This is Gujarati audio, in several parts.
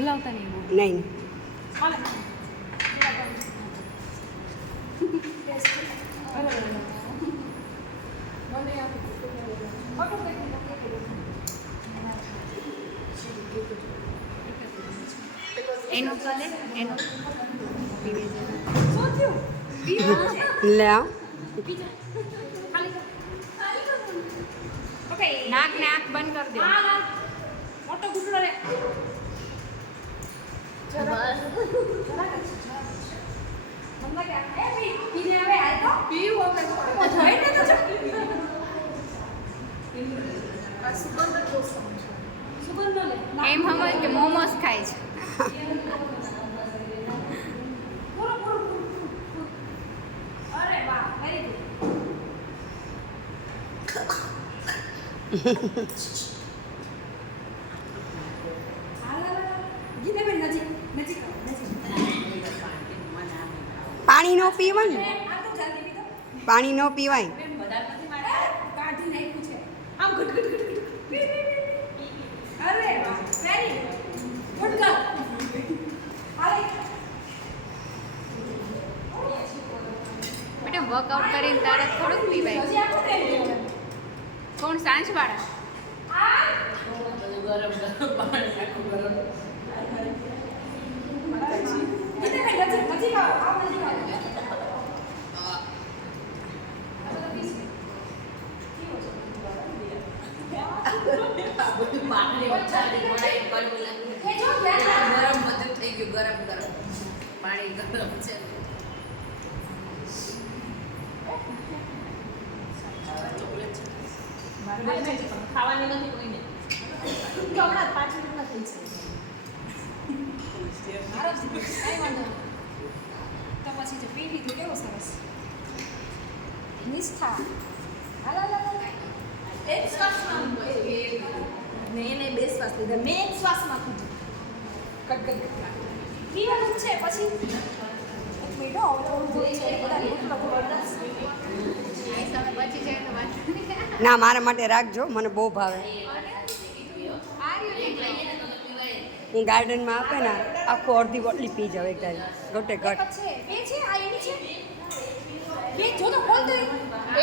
હલાવતા નહીં બહુ. નહીં હાલે. એનું ચાલે એનું પીવે છે. શું થયું? પીવાનું છે. લે આવ બીજા ખાલી ઓકે નાક ને આંખ બંધ કરી દો. મોટો ઘૂંટડો રે. એમ સમજ કે મોમોસ ખાય છે. અરે વાહ વેરી ગુડ. પાણી નો પીવાય ને પાણી નો પીવાય બેટા વર્કઆઉટ કરીને તારે થોડુંક પીવાય. કોણ સાંજવાળા? ખાવાની નથી કોઈને હમણાં 5 મિનિટમાં થઈ તો પછી જો પી લીધું કેવું સરસ. નિષ્ઠા એક શ્વાસમાં ને એને 2 શ્વાસ લીધા. મેં એક શ્વાસમાં કીધું કટ પીવાનું છે પછી એક મિનિટ ના મારા માટે રાખજો મને બહુ ભાવે હું ગાર્ડનમાં આપે ને આખું અડધી બોટલી પી જાવ એક ટાઈમ ગોટે ગટ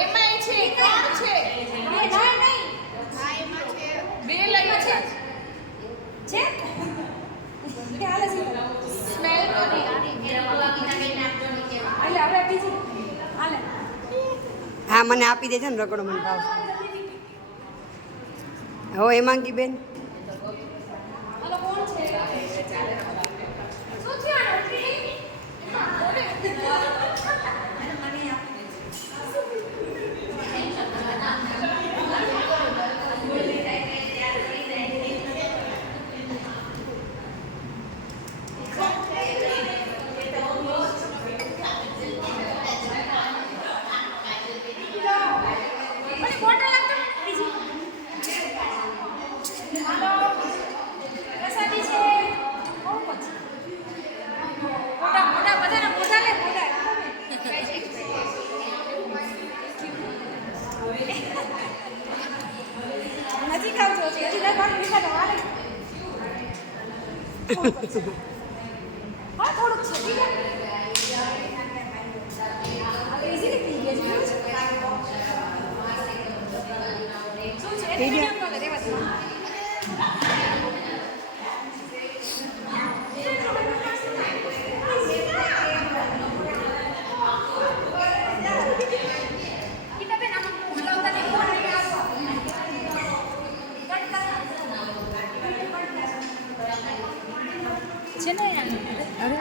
એમાં છે કામ છે 2 લઈ છે સ્મેલ હા મને આપી દેજો ને રગડો મને ભાવ હવે હેમાંગી બેન છે ને અરે